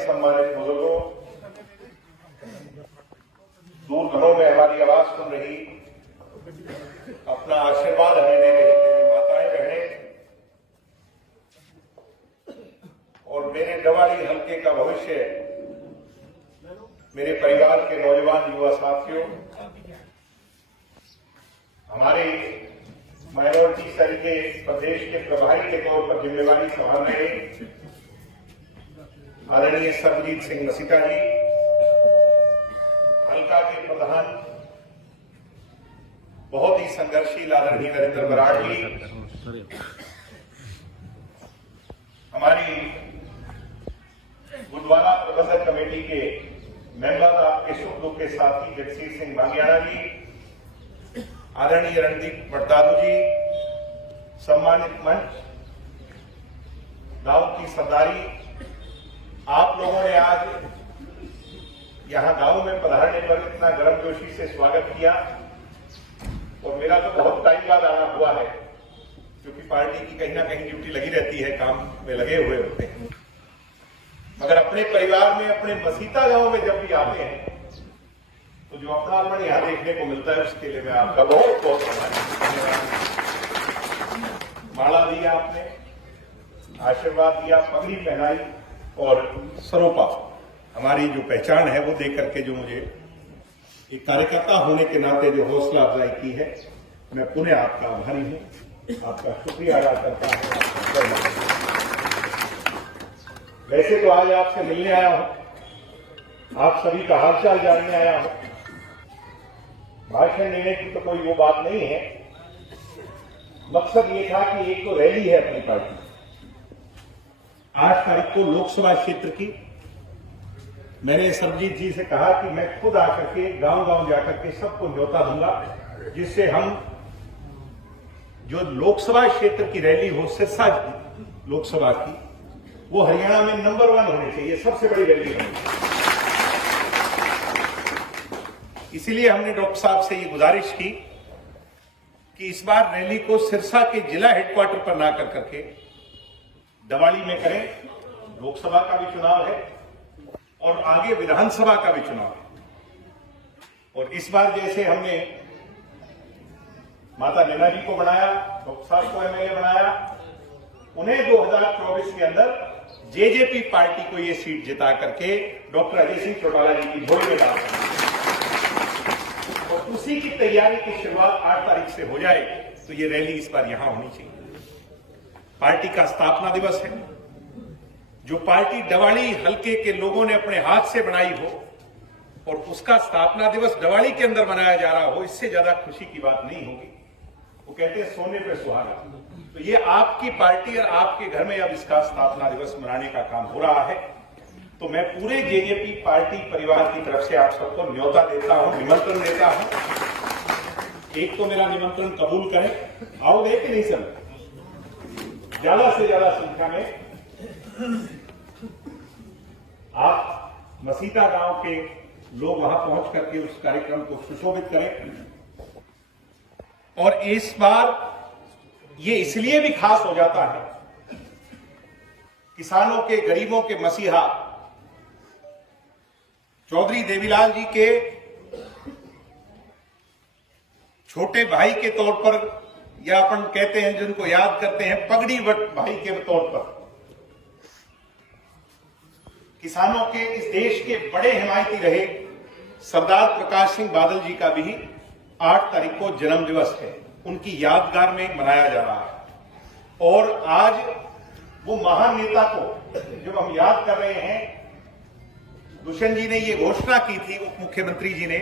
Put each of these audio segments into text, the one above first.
सम्मानित बुजुर्गों, दूर घरों में हमारी आवाज सुन रही, अपना आशीर्वाद हमें दे रही मेरी माताएं बहनें और मेरे डवाली हल्के का भविष्य, मेरे परिवार के नौजवान युवा साथियों, हमारे माइनॉरिटी सेल के प्रदेश के प्रभारी के तौर पर जिम्मेवारी संभाल रहे आदरणीय सरबजीत सिंह मसीता जी, हल्का के प्रधान बहुत ही संघर्षशील आदरणीय नरेंद्र बराड़ जी, हमारी गुरुद्वारा प्रबंधक कमेटी के मेंबर, आपके सुख दुख के साथी जगसीर सिंह भांगियाना जी, आदरणीय रणदीप भट्टारू जी, सम्मानित मंच, गांव की सरदारी, आप लोगों ने आज यहां गांव में पधारने पर इतना गर्मजोशी से स्वागत किया और मेरा तो बहुत टाइम बाद आना हुआ है, क्योंकि पार्टी की कहीं ना कहीं ड्यूटी लगी रहती है, काम में लगे हुए होते हैं, मगर अपने परिवार में, अपने मसीता गांव में जब भी आते हैं तो जो अपनापन यहां देखने को मिलता है, उसके लिए मैं आपका बहुत बहुत धन्यवाद। माला दिया आपने, आशीर्वाद दिया, पगड़ी पहनाई और सरोपा, हमारी जो पहचान है वो देख करके जो मुझे एक कार्यकर्ता होने के नाते जो हौसला अफजाई की है, मैं पुनः आपका आभारी हूं, आपका शुक्रिया अदा करता हूं। वैसे तो आज आपसे मिलने आया हूं, आप सभी का हालचाल जानने आया हूं, भाषण देने की तो कोई वो बात नहीं है। मकसद ये था कि एक तो रैली है अपनी पार्टी, 8 तारीख को लोकसभा क्षेत्र की। मैंने सरबजीत जी से कहा कि मैं खुद आकर के गांव-गांव जाकर के सबको न्योता दूंगा, जिससे हम जो लोकसभा क्षेत्र की रैली हो, सिरसा लोकसभा की, वो हरियाणा में नंबर 1 होनी चाहिए, सबसे बड़ी रैली होनी चाहिए। इसीलिए हमने डॉक्टर साहब से ये गुजारिश की कि इस बार रैली को सिरसा के जिला हेडक्वार्टर पर ना कर करके दवाड़ी में करें। लोकसभा का भी चुनाव है और आगे विधानसभा का भी चुनाव है, और इस बार जैसे हमने माता नैना जी को बनाया, डॉक्टर साहब को एमएलए बनाया, उन्हें 2024 के अंदर जेजेपी पार्टी को ये सीट जिता करके डॉक्टर अजय सिंह चौटाला जी की झोली में डाल, और उसी की तैयारी की शुरुआत 8 तारीख से हो जाए, तो ये रैली इस बार यहां होनी चाहिए। पार्टी का स्थापना दिवस है, जो पार्टी डवाड़ी हल्के के लोगों ने अपने हाथ से बनाई हो और उसका स्थापना दिवस डवाड़ी के अंदर मनाया जा रहा हो, इससे ज्यादा खुशी की बात नहीं होगी। वो कहते हैं सोने पे सुहागा। तो ये आपकी पार्टी और आपके घर में अब इसका स्थापना दिवस मनाने का काम हो रहा है। तो मैं पूरे जेजेपी पार्टी परिवार की तरफ से आप सबको न्योता देता हूं, निमंत्रण देता हूं। एक तो मेरा निमंत्रण कबूल करें, आओगे कि नहीं सर? ज्यादा से ज्यादा संख्या में आप मसीता गांव के लोग वहां पहुंच करके उस कार्यक्रम को सुशोभित करें। और इस बार ये इसलिए भी खास हो जाता है, किसानों के, गरीबों के मसीहा चौधरी देवीलाल जी के छोटे भाई के तौर पर, या अपन कहते हैं जिनको याद करते हैं पगड़ी वट भाई के तौर पर, किसानों के इस देश के बड़े हिमायती रहे सरदार प्रकाश सिंह बादल जी का भी 8 तारीख को जन्म दिवस है, उनकी यादगार में मनाया जा रहा है। और आज वो महान नेता को जब हम याद कर रहे हैं, दुष्यंत जी ने ये घोषणा की थी, उप मुख्यमंत्री जी ने,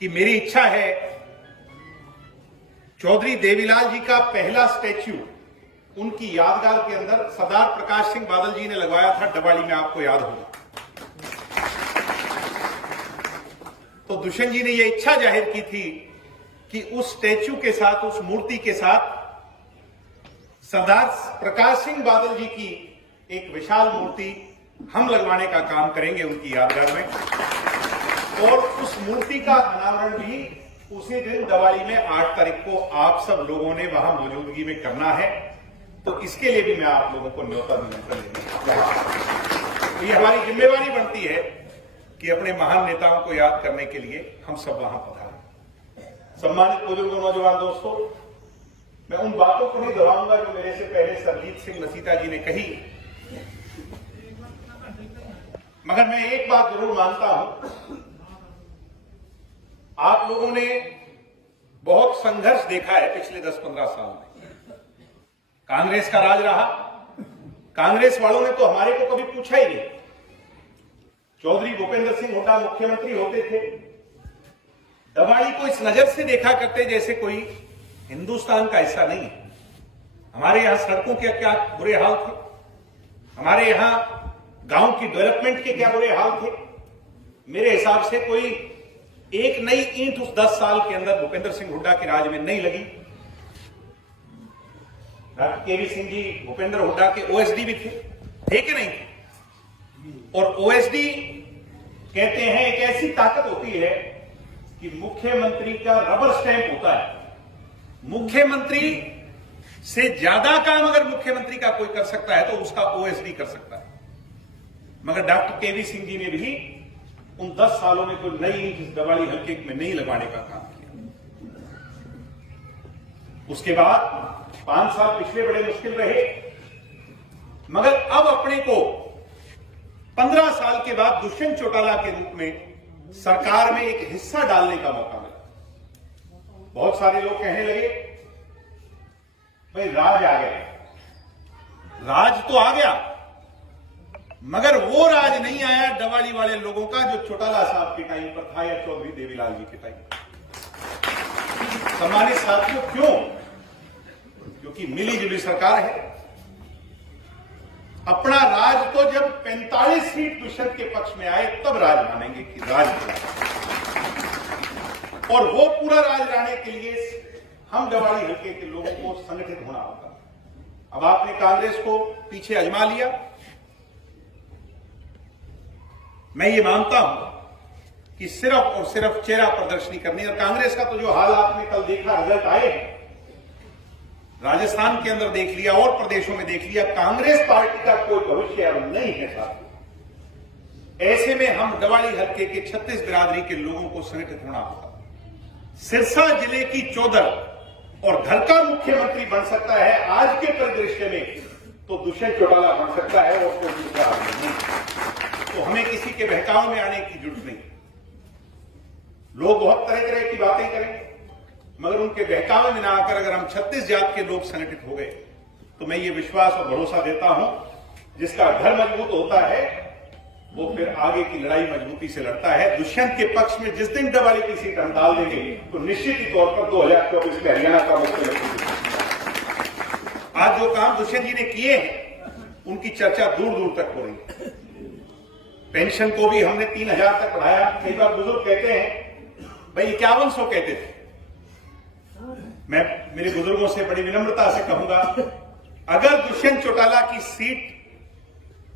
कि मेरी इच्छा है चौधरी देवीलाल जी का पहला स्टैच्यू उनकी यादगार के अंदर सरदार प्रकाश सिंह बादल जी ने लगवाया था डवाड़ी में, आपको याद होगा। तो दुष्यंत जी ने यह इच्छा जाहिर की थी कि उस स्टैच्यू के साथ, उस मूर्ति के साथ सरदार प्रकाश सिंह बादल जी की एक विशाल मूर्ति हम लगवाने का काम करेंगे उनकी यादगार में, और उस मूर्ति का अनावरण भी उसी दिन दवाड़ी में 8 तारीख को आप सब लोगों ने वहां मौजूदगी में करना है। तो इसके लिए भी मैं आप लोगों को न्योता निमंत्रण देना चाहता हूं। ये हमारी जिम्मेवारी बनती है कि अपने महान नेताओं को याद करने के लिए हम सब वहां पधारें। सम्मानित बुजुर्गों, नौजवान दोस्तों, मैं उन बातों को नहीं दोहराऊंगा जो मेरे से पहले सरजीत सिंह मसीता जी ने कही, मगर मैं एक बात जरूर मानता हूं, आप लोगों ने बहुत संघर्ष देखा है पिछले 10-15 साल में। कांग्रेस का राज रहा, कांग्रेस वालों ने तो हमारे को कभी पूछा ही नहीं। चौधरी भूपेंद्र सिंह हुड्डा मुख्यमंत्री होते थे, दवाई को इस नजर से देखा करते जैसे कोई हिंदुस्तान का हिस्सा नहीं है। हमारे यहां सड़कों के क्या बुरे हाल थे, हमारे यहां गांव की डेवलपमेंट के क्या बुरे हाल थे। मेरे हिसाब से कोई एक नई ईंट उस 10 साल के अंदर भूपेंद्र सिंह हुड्डा के राज में नहीं लगी। डॉक्टर केवी सिंह जी भूपेंद्र हुड्डा के ओएसडी भी थे कि नहीं? और ओएसडी कहते हैं एक ऐसी ताकत होती है कि मुख्यमंत्री का रबर स्टैंप होता है। मुख्यमंत्री से ज्यादा काम अगर मुख्यमंत्री का कोई कर सकता है तो उसका ओएसडी कर सकता है। मगर डॉक्टर केवी सिंह जी ने भी उन 10 सालों में कोई नई ईंट दवाई हल्के में नहीं लगवाने का काम किया। उसके बाद 5 साल पिछले बड़े मुश्किल रहे, मगर अब अपने को 15 साल के बाद दुष्यंत चौटाला के रूप में सरकार में एक हिस्सा डालने का मौका मिला। बहुत सारे लोग कहने लगे भाई राज आ गया। राज तो आ गया, मगर वो राज नहीं आया डवाली वाले लोगों का जो चौटाला साहब के टाइम पर था या चौधरी देवीलाल जी के टाइम। सम्मानित साथियों, क्यों? क्योंकि मिली जुली सरकार है। अपना राज तो जब 45 सीट दुष्यंत के पक्ष में आए तब राज मानेंगे कि राज और वो पूरा राज लाने के लिए हम डवाली हल्के के लोगों को संगठित होना होगा। अब आपने कांग्रेस को पीछे आजमा लिया। मैं ये मानता हूं कि सिर्फ और सिर्फ चेहरा प्रदर्शनी करनी, और कांग्रेस का तो जो हाल आपने कल देखा, रिजल्ट आए, राजस्थान के अंदर देख लिया और प्रदेशों में देख लिया, कांग्रेस पार्टी का कोई भविष्य अब नहीं है साथियों। ऐसे में हम डवाली हल्के के 36 बिरादरी के लोगों को संगठित होना होगा। सिरसा जिले की चौधर और घर का मुख्यमंत्री बन सकता है आज के परिदृश्य में, तो दुष्यंत चौटाला बन सकता है और कोई दूसरा आदमी नहीं। तो हमें किसी के बहकावे में आने की जरूरत नहीं। लोग बहुत तरह तरह की बातें करें, मगर उनके बहकावे में ना आकर अगर हम 36 जात के लोग संगठित हो गए तो मैं ये विश्वास और भरोसा देता हूं, जिसका घर मजबूत होता है वो फिर आगे की लड़ाई मजबूती से लड़ता है। दुष्यंत के पक्ष में जिस दिन डवाली की सीट हम डाल देंगे तो निश्चित ही तौर पर 2024 में हरियाणा का मुख्यमंत्री। आज जो काम दुष्यंत जी ने किए हैं उनकी चर्चा दूर दूर तक हो रही है। पेंशन को भी हमने 3000 तक बढ़ाया। कई बार बुजुर्ग कहते हैं भाई 5100 कहते थे। मैं मेरे बुजुर्गों से बड़ी विनम्रता से कहूंगा, अगर दुष्यंत चौटाला की सीट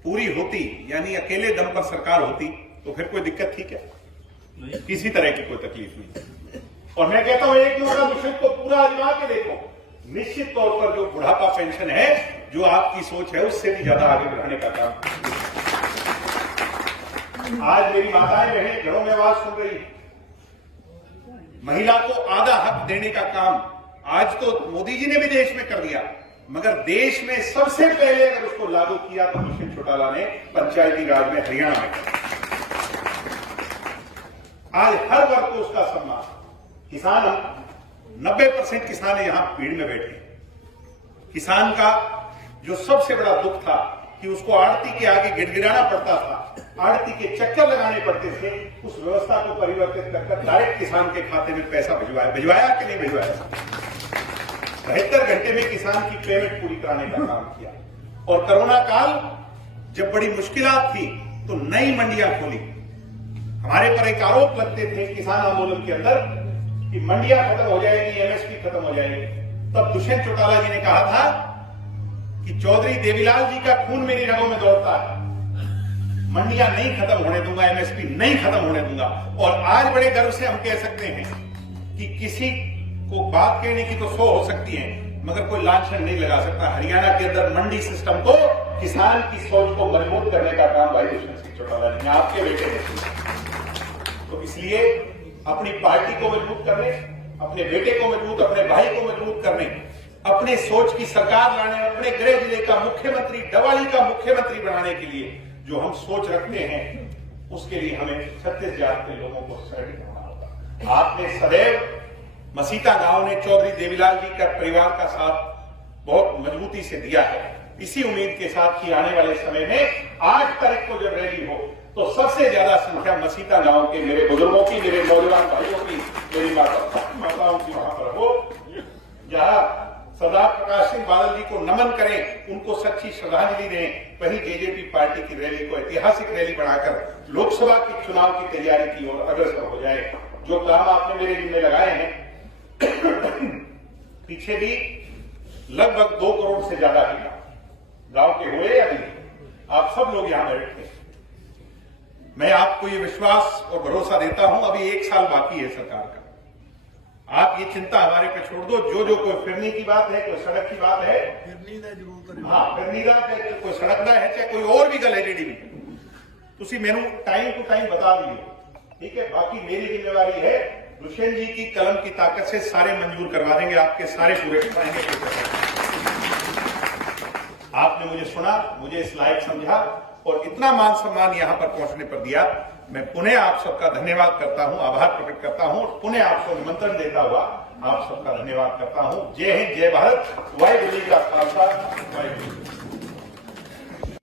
पूरी होती, यानी अकेले दम पर सरकार होती, तो फिर कोई दिक्कत थी क्या? किसी तरह की कोई तकलीफ नहीं। और मैं कहता हूं एक मौका दुष्यंत को पूरा आजमा के देखो, निश्चित तौर पर जो बुढ़ापा पेंशन है, जो आपकी सोच है, उससे भी ज्यादा आगे बढ़ाने का काम। आज मेरी माताएं बहनें घरों में आवाज सुन रही है, महिला को आधा हक देने का काम आज तो मोदी जी ने भी देश में कर दिया, मगर देश में सबसे पहले अगर उसको लागू किया तो दुष्यंत चौटाला ने पंचायती राज में हरियाणा में किया। आज हर वर्ग को उसका सम्मान। किसान, 90% किसान यहां भीड़ में बैठे। किसान का जो सबसे बड़ा दुख था कि उसको आड़ती के आगे गिड़गिड़ाना पड़ता था, आड़ती के चक्कर लगाने पड़ते थे, उस व्यवस्था को परिवर्तित कर डायरेक्ट किसान के खाते में पैसा भिजवाया कि नहीं भिजवाया? 72 घंटे में किसान की पेमेंट पूरी कराने का काम किया। और कोरोना काल जब बड़ी मुश्किलात थी तो नई मंडियां खोली। हमारे पर एक आरोप लगते थे किसान आंदोलन के अंदर कि मंडियां खत्म हो जाएगी, एमएसपी खत्म हो जाएगी। तब दुष्यंत चौटाला जी ने कहा था कि चौधरी देवीलाल जी का खून मेरी रगों में दौड़ता है, मंडियां नहीं खत्म होने दूंगा, एमएसपी नहीं खत्म होने दूंगा। और आज बड़े गर्व से हम कह सकते हैं कि किसी को बात कहने की तो 100 हो सकती है, मगर कोई लांछन नहीं लगा सकता। हरियाणा के अंदर मंडी सिस्टम को किसान की सोच को मजबूत करने का काम भाई दुष्यंत सिंह चौटाला ने आपके बेटे ने। तो इसलिए अपनी पार्टी को मजबूत करने, अपने बेटे को मजबूत, अपने भाई को मजबूत करने, अपने सोच की सरकार लाने, अपने गृह जिले का मुख्यमंत्री, डवाली का मुख्यमंत्री बनाने के लिए जो हम सोच रखते हैं, उसके लिए हमें छत्तीसगढ़ के लोगों को सहयोग करना होगा। आपने सदैव मसीता गांव ने चौधरी देवीलाल जी का परिवार का साथ बहुत मजबूती से दिया है। इसी उम्मीद के साथ कि आने वाले समय में 8 तारीख को जब रैली हो तो सबसे ज्यादा संख्या मसीता गांव के मेरे बुजुर्गों की, मेरे नौजवान भाइयों की, मेरी माताओं की वहां पर हो, जहां सरदार प्रकाश सिंह बादल जी को नमन करें, उनको सच्ची श्रद्धांजलि दें, वहीं जेजेपी पार्टी की रैली को ऐतिहासिक रैली बनाकर लोकसभा के चुनाव की तैयारी की ओर अग्रसर हो जाए। जो काम आपने मेरे जिम्मे लगाए हैं, पीछे भी लगभग 2 करोड़ से ज्यादा ही गांव के हुए या नहीं, आप सब लोग यहां बैठे हैं। मैं आपको ये विश्वास और भरोसा देता हूं, अभी 1 साल बाकी है सरकार का। आप ये चिंता हमारे पे छोड़ दो। जो कोई फिरनी की बात है, कोई सड़क की बात है, हाँ फिरनी का कोई सड़क का है, चाहे कोई और भी गल है जेडी भी, तुसी मैनू टाइम टू टाइम बता दीजिए, ठीक है। बाकी मेरी जिम्मेवारी है, दुष्यंत जी की कलम की ताकत से सारे मंजूर करवा देंगे, आपके सारे पूरे कराएंगे। आपने मुझे सुना, मुझे इस लायक समझा और इतना मान सम्मान यहां पर पहुंचने पर दिया। मैं पुनः आप सबका धन्यवाद करता हूं, आभार प्रकट करता हूं और पुनः आपको निमंत्रण देता हुआ आप सबका धन्यवाद करता हूं। जय हिंद, जय भारत, वाहिगुरू जी का खालसा, वाहिगुरू।